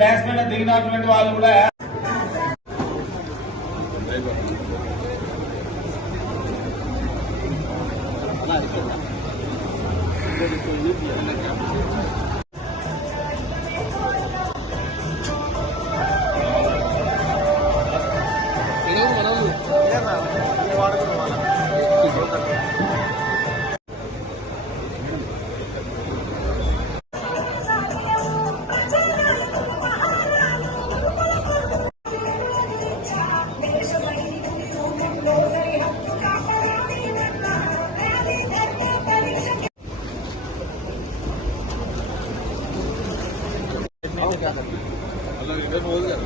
Dance మీద దిగినటువంటి వాళ్ళు కూడా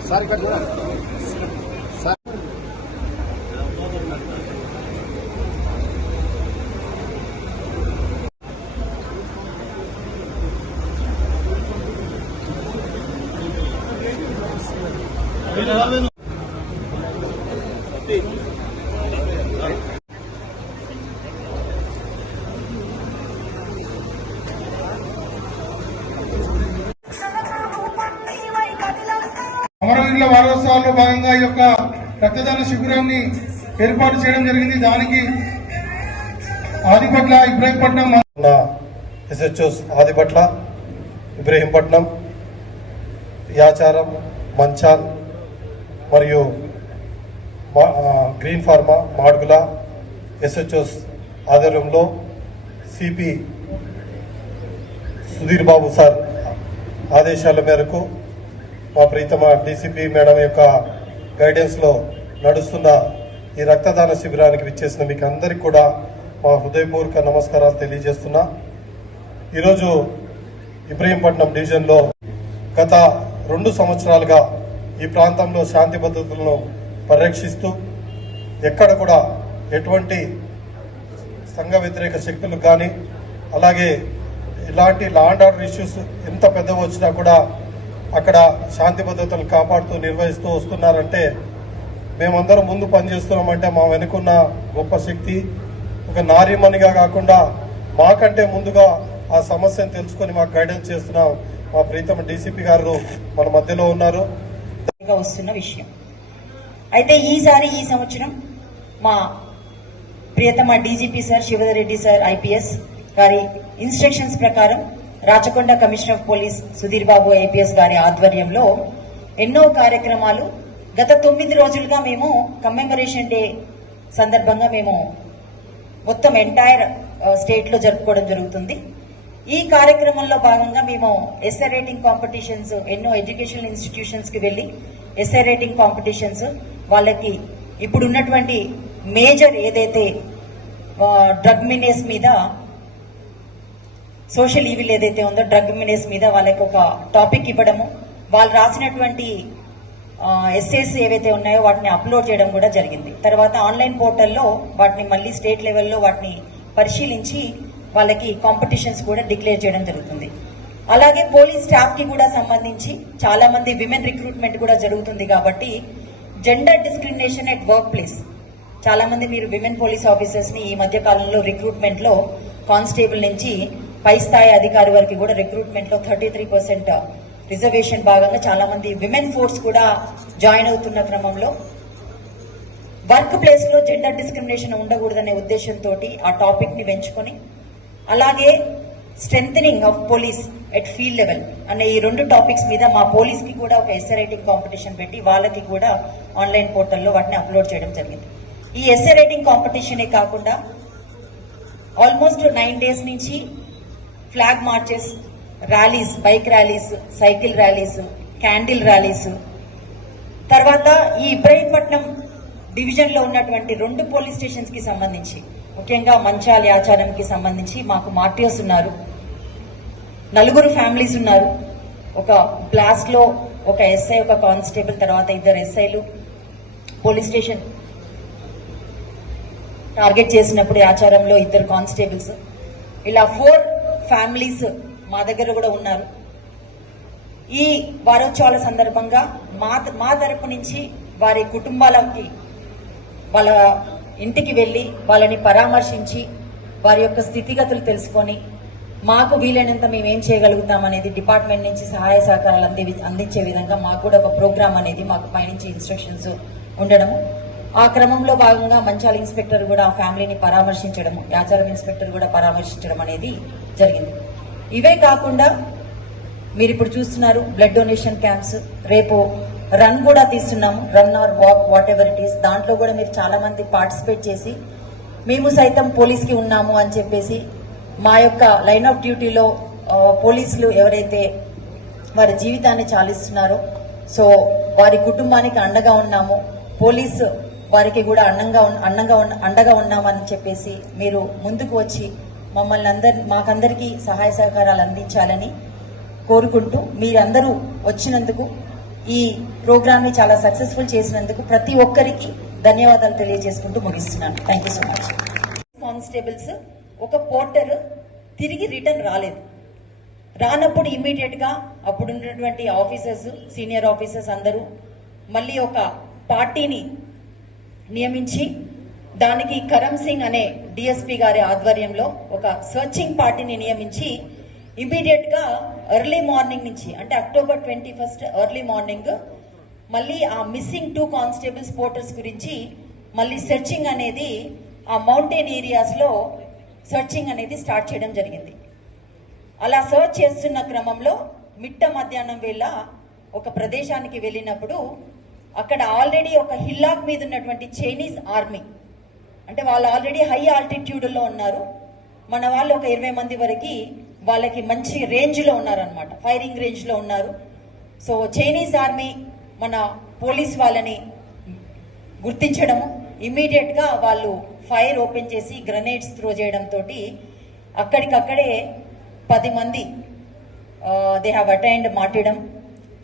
సార్ ఇక్కడ చూడండి సార్ అమరవీరుల రక్తదాన శిబిరాన్ని ఏర్పాటు చేయడం జరిగింది. దానికి ఆదిపట్ల ఇబ్రాహీంపట్నం ఉన్న ఎస్హెచ్ఓస్ ఆదిపట్ల ఇబ్రహీంపట్నం యాచారం మంచాల్ మరియు మా- గ్రీన్ ఫార్మా మాడుగుల ఎస్హెచ్ఓస్ ఆధ్వర్యంలో సిపి సుధీర్ బాబు సార్ ఆదేశాల మేరకు మా ప్రీతమ డీసీపీ మేడం యొక్క గైడెన్స్లో నడుస్తున్న ఈ రక్తదాన శిబిరానికి విచ్చేసిన మీకు అందరికీ కూడా మా హృదయపూర్వక నమస్కారాలు తెలియజేస్తున్నా. ఈరోజు ఇబ్రహీంపట్నం డివిజన్లో గత రెండు సంవత్సరాలుగా ఈ ప్రాంతంలో శాంతి భద్రతలను పరిరక్షిస్తూ ఎక్కడ కూడా ఎటువంటి సంఘ వ్యతిరేక శక్తులకు కానీ అలాగే ఇలాంటి లాండ్ ఆర్డర్ ఇష్యూస్ ఎంత పెద్దవి వచ్చినా కూడా అక్కడ శాంతి భద్రతలు కాపాడుతూ నిర్వహిస్తూ వస్తున్నారంటే మేమందరం ముందు పనిచేస్తున్నామంటే మా వెనుకున్న గొప్ప శక్తి ఒక నారీమణిగా కాకుండా మాకంటే ముందుగా ఆ సమస్యను తెలుసుకొని మాకు గైడెన్స్ చేస్తున్న మా ప్రీతమ డీసీపీ గారు మన మధ్యలో ఉన్నారు. వస్తున్న విషయం. అయితే ఈసారి ఈ సంవత్సరం మా ప్రియతమ DGP sir Shivdhar sir IPS గారి ఇన్స్ట్రక్షన్స్ ప్రకారం Rachakonda commissioner of police Sudhir Babu IPS గారి ఆధ్వర్యంలో ఎన్నో కార్యక్రమాలు గత తొమ్మిది రోజులుగా మేము కమ్మెమరేషన్ డే సందర్భంగా మేము మొత్తం ఎంటైర్ స్టేట్లో uh, జరుపుకోవడం జరుగుతుంది. ఈ కార్యక్రమంలో భాగంగా మేము ఎస్ఐ రేటింగ్ కాంపిటీషన్స్ ఎన్నో ఎడ్యుకేషనల్ ఇన్స్టిట్యూషన్స్కి వెళ్ళి ఎస్ఐ రేటింగ్ కాంపిటీషన్స్ వాళ్ళకి ఇప్పుడున్నటువంటి మేజర్ ఏదైతే uh, డ్రగ్ మినేస్ మీద సోషల్ ఈవిల్ ఏదైతే ఉందో డ్రగ్ మినేస్ మీద వాళ్ళకి ఒక టాపిక్ ఇవ్వడము వాళ్ళు రాసినటువంటి ఎస్ఏస్ ఏవైతే ఉన్నాయో వాటిని అప్లోడ్ చేయడం కూడా జరిగింది. తర్వాత ఆన్లైన్ పోర్టల్లో వాటిని మళ్ళీ స్టేట్ లెవెల్లో వాటిని పరిశీలించి వాళ్ళకి కాంపిటీషన్స్ కూడా డిక్లేర్ చేయడం జరుగుతుంది. అలాగే పోలీస్ స్టాఫ్కి కూడా సంబంధించి చాలామంది విమెన్ రిక్రూట్మెంట్ కూడా జరుగుతుంది కాబట్టి gender discrimination at work place చాలామంది మీరు విమెన్ పోలీస్ ఆఫీసర్స్ని ఈ మధ్య కాలంలో రిక్రూట్మెంట్లో కానిస్టేబుల్ నుంచి పై స్థాయి అధికారి వరకు కూడా రిక్రూట్మెంట్లో థర్టీ త్రీ పర్సెంట్ రిజర్వేషన్ భాగంగా చాలా మంది విమెన్ ఫోర్స్ కూడా జాయిన్ అవుతున్న క్రమంలో వర్క్ ప్లేస్లో జెండర్ డిస్క్రిమినేషన్ ఉండకూడదనే ఉద్దేశంతో ఆ టాపిక్ని పెంచుకొని అలాగే strength of police at field level అనే ఈ రెండు టాపిక్స్ మీద మా పోలీస్కి కూడా ఒక ఎస్ఏ రైటింగ్ కాంపిటీషన్ పెట్టి వాళ్ళకి కూడా ఆన్లైన్ పోర్టల్లో వాటిని అప్లోడ్ చేయడం జరిగింది. ఈ ఎస్ఏ రైటింగ్ కాంపిటీషనే కాకుండా ఆల్మోస్ట్ నైన్ డేస్ నుంచి flag marches rallies bike rallies cycle rallies candle rallies తర్వాత ఈ ఇబ్రహీంపట్నం డివిజన్లో ఉన్నటువంటి రెండు పోలీస్ స్టేషన్స్కి సంబంధించి ముఖ్యంగా మంచాల ఆచారంకి సంబంధించి మాకు మార్టియోస్ ఉన్నారు. నలుగురు ఫ్యామిలీస్ ఉన్నారు. ఒక బ్లాస్ట్లో ఒక ఎస్ఐ ఒక కానిస్టేబుల్ తర్వాత ఇద్దరు ఎస్ఐలు పోలీస్ స్టేషన్ టార్గెట్ చేసినప్పుడు ఆచారంలో ఇద్దరు కానిస్టేబుల్స్. ఇలా ఫోర్ ఫ్యామిలీస్ మా దగ్గర కూడా ఉన్నారు. ఈ వారోత్సవాల సందర్భంగా మా మా తరపు నుంచి వారి కుటుంబాలకి వాళ్ళ ఇంటికి వెళ్ళి వాళ్ళని పరామర్శించి వారి యొక్క స్థితిగతులు తెలుసుకొని మాకు వీలైనంత మేము ఏం చేయగలుగుతాం అనేది డిపార్ట్మెంట్ నుంచి సహాయ సహకారాలు అంది అందించే విధంగా మాకు కూడా ఒక ప్రోగ్రామ్ అనేది మాకు పైనుంచి ఇన్స్ట్రక్షన్స్ ఉండడము. ఆ క్రమంలో భాగంగా మంచాల ఇన్స్పెక్టర్ కూడా ఆ ఫ్యామిలీని పరామర్శించడం యాచారం ఇన్స్పెక్టర్ కూడా పరామర్శించడం అనేది జరిగింది. ఇవే కాకుండా మీరు ఇప్పుడు చూస్తున్నారు బ్లడ్ డొనేషన్ క్యాంప్స్ రేపు రన్ కూడా తీస్తున్నాము. Run or walk whatever it is దాంట్లో కూడా మీరు చాలా మంది పార్టిసిపేట్ చేసి మేము సైతం పోలీస్కి ఉన్నాము అని చెప్పేసి మా యొక్క లైన్ ఆఫ్ డ్యూటీలో పోలీసులు ఎవరైతే వారి జీవితాన్ని చాలిస్తున్నారో సో వారి కుటుంబానికి అండగా ఉన్నాము. పోలీసు వారికి కూడా అండంగా ఉన్- అండంగా ఉన్న- అండగా ఉన్నామని చెప్పేసి మీరు ముందుకు వచ్చి మమ్మల్ని అందరి మాకందరికీ సహాయ సహకారాలు అందించాలని కోరుకుంటూ మీరందరూ వచ్చినందుకు ఈ ప్రోగ్రామ్ని చాలా సక్సెస్ఫుల్ చేసినందుకు ప్రతి ఒక్కరికి ధన్యవాదాలు తెలియజేసుకుంటూ ముగిస్తున్నాను. Thank you so much constables ఒక పోర్టర్ తిరిగి రిటర్న్ రాలేదు. రానప్పుడు ఇమ్మీడియట్గా అప్పుడు ఉన్నటువంటి ఆఫీసర్స్ సీనియర్ ఆఫీసర్స్ అందరూ మళ్ళీ ఒక పార్టీని నియమించి దానికి కరమ్ సింగ్ అనే డిఎస్పి గారి ఆధ్వర్యంలో ఒక సర్చింగ్ పార్టీని నియమించి ఇమీడియట్గా ఎర్లీ మార్నింగ్ నుంచి అంటే October twenty first early morning మళ్ళీ ఆ మిస్సింగ్ టూ కానిస్టేబుల్స్ పోర్టర్స్ గురించి మళ్ళీ సెర్చింగ్ అనేది ఆ మౌంటైన్ ఏరియాస్లో సెర్చింగ్ అనేది స్టార్ట్ చేయడం జరిగింది. అలా సర్చ్ చేస్తున్న క్రమంలో మిట్ట మధ్యాహ్నం వేళ ఒక ప్రదేశానికి వెళ్ళినప్పుడు అక్కడ ఆల్రెడీ ఒక హిల్లాక్ మీద ఉన్నటువంటి చైనీస్ ఆర్మీ అంటే వాళ్ళు ఆల్రెడీ హై ఆల్టిట్యూడ్లో ఉన్నారు. మన వాళ్ళు ఒక ఇరవై మంది వరకు వాళ్ళకి మంచి రేంజ్లో ఉన్నారనమాట ఫైరింగ్ రేంజ్లో ఉన్నారు. సో చైనీస్ ఆర్మీ మన పోలీస్ వాళ్ళని గుర్తించడము ఇమీడియట్గా వాళ్ళు ఫైర్ ఓపెన్ చేసి గ్రనేడ్స్ త్రో చేయడంతో అక్కడికక్కడే పది మంది దే హ్యావ్ అటైండ్ మాటడం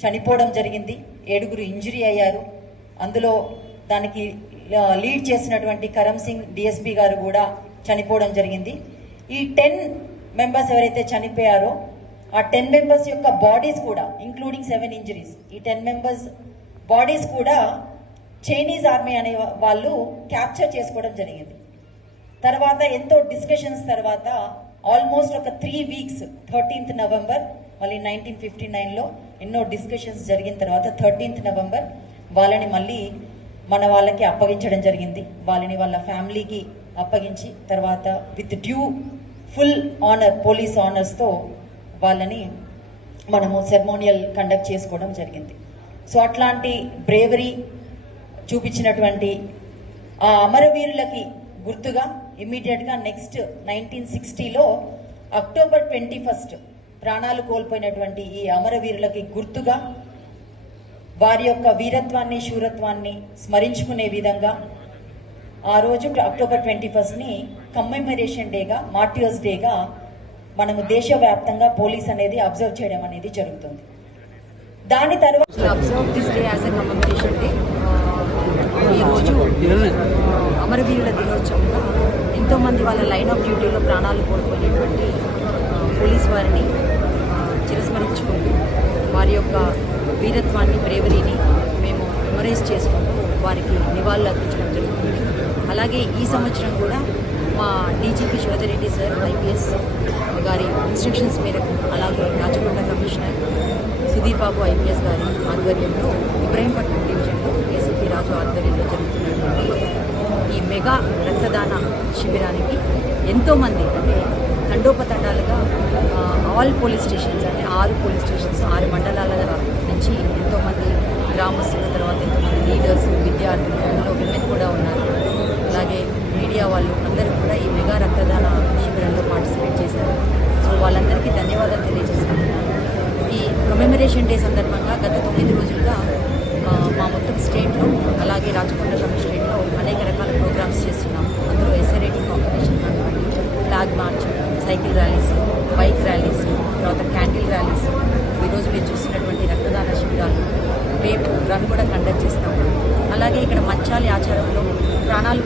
చనిపోవడం జరిగింది. ఏడుగురు ఇంజరీ అయ్యారు. అందులో దానికి లీడ్ చేసినటువంటి కరమ్ సింగ్ డిఎస్పి గారు కూడా చనిపోవడం జరిగింది. ఈ టెన్ మెంబర్స్ ఎవరైతే చనిపోయారో ఆ టెన్ మెంబర్స్ యొక్క బాడీస్ కూడా ఇంక్లూడింగ్ సెవెన్ ఇంజరీస్ ఈ టెన్ మెంబర్స్ బాడీస్ కూడా చైనీస్ ఆర్మీ అనే వాళ్ళు క్యాప్చర్ చేసుకోవడం జరిగింది. తర్వాత ఎంతో డిస్కషన్స్ తర్వాత ఆల్మోస్ట్ ఒక త్రీ వీక్స్ థర్టీన్త్ నవంబర్ మళ్ళీ నైన్టీన్ ఫిఫ్టీ నైన్లో ఎన్నో డిస్కషన్స్ జరిగిన తర్వాత థర్టీన్త్ నవంబర్ వాళ్ళని మళ్ళీ మన వాళ్ళకి అప్పగించడం జరిగింది. వాళ్ళని వాళ్ళ ఫ్యామిలీకి అప్పగించి తర్వాత with due full honour police ఆనర్స్తో వాళ్ళని మనము సెరమోనియల్ కండక్ట్ చేసుకోవడం జరిగింది. సో అట్లాంటి బ్రేవరీ చూపించినటువంటి ఆ అమరవీరులకి గుర్తుగా ఇమ్మీడియట్గా నెక్స్ట్ నైన్టీన్ సిక్స్టీలో అక్టోబర్ ట్వంటీ ఫస్ట్ ప్రాణాలు కోల్పోయినటువంటి ఈ అమరవీరులకి గుర్తుగా వారి యొక్క వీరత్వాన్ని శూరత్వాన్ని స్మరించుకునే విధంగా ఆ రోజు అక్టోబర్ ట్వంటీ ఫస్ట్ని కమ్మెమరేషన్ డేగా మార్టియర్స్ డేగా మనము దేశవ్యాప్తంగా పోలీస్ అనేది అబ్జర్వ్ చేయడం అనేది జరుగుతుంది. దాని తర్వాత observe this day as commemoration day ఈరోజు అమరవీరుల దినోత్సవంగా ఎంతోమంది వాళ్ళ లైన్ ఆఫ్ డ్యూటీలో ప్రాణాలు కోల్పోయినటువంటి పోలీస్ వారిని చిరస్మరించుకుంటూ వారి యొక్క వీరత్వాన్ని బ్రేవరీని మేము మెమరైజ్ చేసుకుంటూ వారికి నివాళులు అర్పించడం జరుగుతుంది. అలాగే ఈ సంవత్సరం కూడా మా డీజీపీ శివధరెడ్డి సార్ ఐపీఎస్ గారి ఇన్స్ట్రక్షన్స్ మేరకు అలాగే రాచకొండ కమిషనర్ సుధీర్ బాబు ఐపీఎస్ గారి ఆధ్వర్యంలో ఇబ్రాహీంపట్నం డివిజన్లో ఏసీపీ రాజు ఆధ్వర్యంలో జరుగుతున్నటువంటి ఈ మెగా రక్తదాన శిబిరానికి ఎంతోమంది అంటే తండోపతండాలుగా ఆల్ పోలీస్ స్టేషన్స్ అంటే ఆరు పోలీస్ స్టేషన్స్ ఆరు మండలాల నుంచి ఎంతోమంది గ్రామస్తుల తర్వాత ఎంతోమంది లీడర్స్ విద్యార్థులు అందులో విమెన్ కూడా ఉన్నారు. అలాగే మీడియా వాళ్ళు అందరూ కూడా ఈ మెగా రక్తదాన శిబిరంలో పార్టిసిపేట్ చేశారు. సో వాళ్ళందరికీ ధన్యవాదాలు తెలియజేస్తున్నాను ఈ కమెమరేషన్ డే సందర్భంగా గత తొమ్మిది రోజులుగా మా మొత్తం స్టేట్లో అలాగే రాచకొండ కమిషనరేట్లో అనేక రకాల ప్రోగ్రామ్స్ చేస్తున్నాం అందులో ఎస్ఐ రేటింగ్ కాంపిటీషన్ కానివ్వండి flag march cycle rallies bike rallies తర్వాత క్యాండిల్ ర్యాలీస్. ఈరోజు మీరు చూసినటువంటి రక్తదాన శిబిరాలు రేపు రన్ కూడా కండక్ట్ చేస్తాం అలాగే ఇక్కడ మంచాలి ఆచారంలో ప్రాణాలు